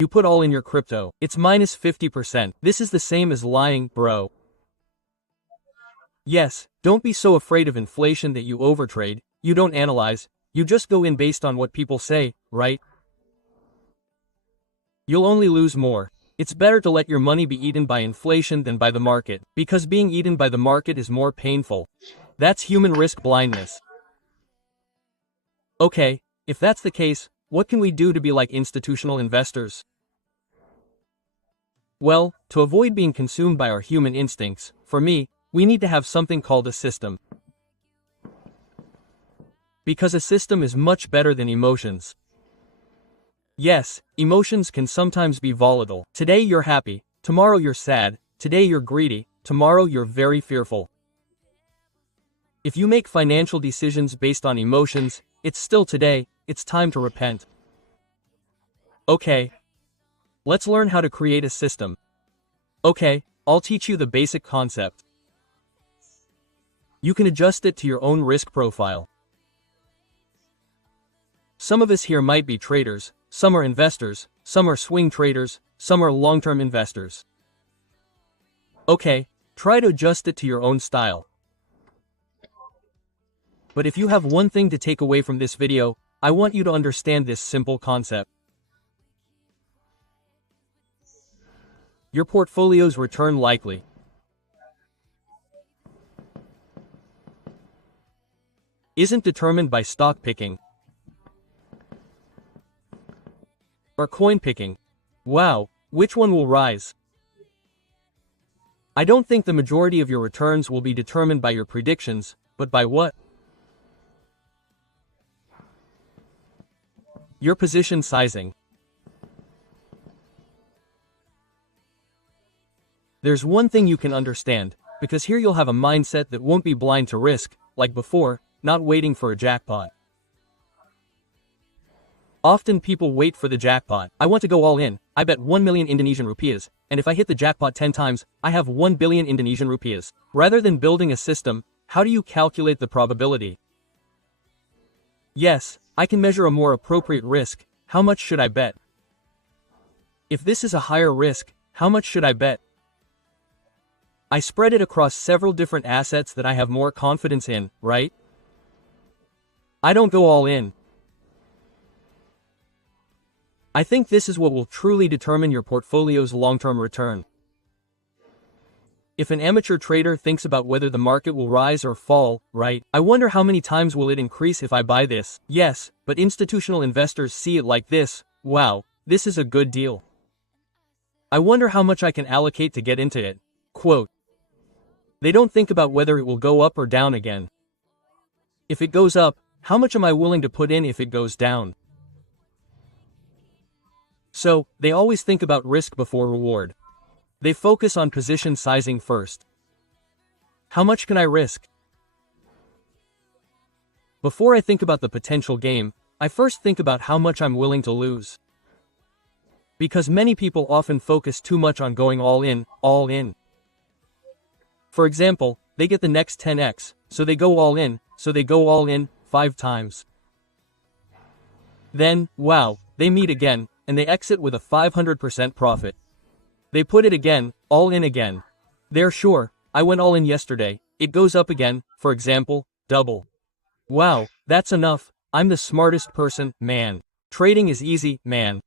You put all in your crypto. It's minus 50%. This is the same as lying, bro. Yes, don't be so afraid of inflation that you overtrade. You don't analyze. You just go in based on what people say, right? You'll only lose more. It's better to let your money be eaten by inflation than by the market, because being eaten by the market is more painful. That's human risk blindness. Okay, if that's the case, what can we do to be like institutional investors? Well, to avoid being consumed by our human instincts, for me, we need to have something called a system. Because a system is much better than emotions. Yes, emotions can sometimes be volatile. Today you're happy, tomorrow you're sad, today you're greedy, tomorrow you're very fearful. If you make financial decisions based on emotions, it's still today, it's time to repent. Okay. Let's learn how to create a system. Okay, I'll teach you the basic concept. You can adjust it to your own risk profile. Some of us here might be traders, some are investors, some are swing traders, some are long-term investors. Okay, try to adjust it to your own style. But if you have one thing to take away from this video, I want you to understand this simple concept. Your portfolio's return likely isn't determined by stock picking or coin picking. Wow, which one will rise? I don't think the majority of your returns will be determined by your predictions, but by what? Your position sizing. There's one thing you can understand, because here you'll have a mindset that won't be blind to risk, like before, not waiting for a jackpot. Often people wait for the jackpot. I want to go all in, I bet 1 million Indonesian rupiahs, and if I hit the jackpot 10 times, I have 1 billion Indonesian rupiahs. Rather than building a system, how do you calculate the probability? Yes, I can measure a more appropriate risk. How much should I bet? If this is a higher risk, how much should I bet? I spread it across several different assets that I have more confidence in, right? I don't go all in. I think this is what will truly determine your portfolio's long-term return. If an amateur trader thinks about whether the market will rise or fall, right? I wonder how many times will it increase if I buy this? Yes, but institutional investors see it like this. Wow, this is a good deal. I wonder how much I can allocate to get into it. Quote. They don't think about whether it will go up or down again. If it goes up, how much am I willing to put in if it goes down? So, they always think about risk before reward. They focus on position sizing first. How much can I risk? Before I think about the potential gain, I first think about how much I'm willing to lose. Because many people often focus too much on going all in, all in. For example, they get the next 10x, so they go all in, 5 times. Then, wow, they meet again, and they exit with a 500% profit. They put it again, all in again. They're sure, I went all in yesterday, it goes up again, for example, double. Wow, that's enough, I'm the smartest person, man. Trading is easy, man.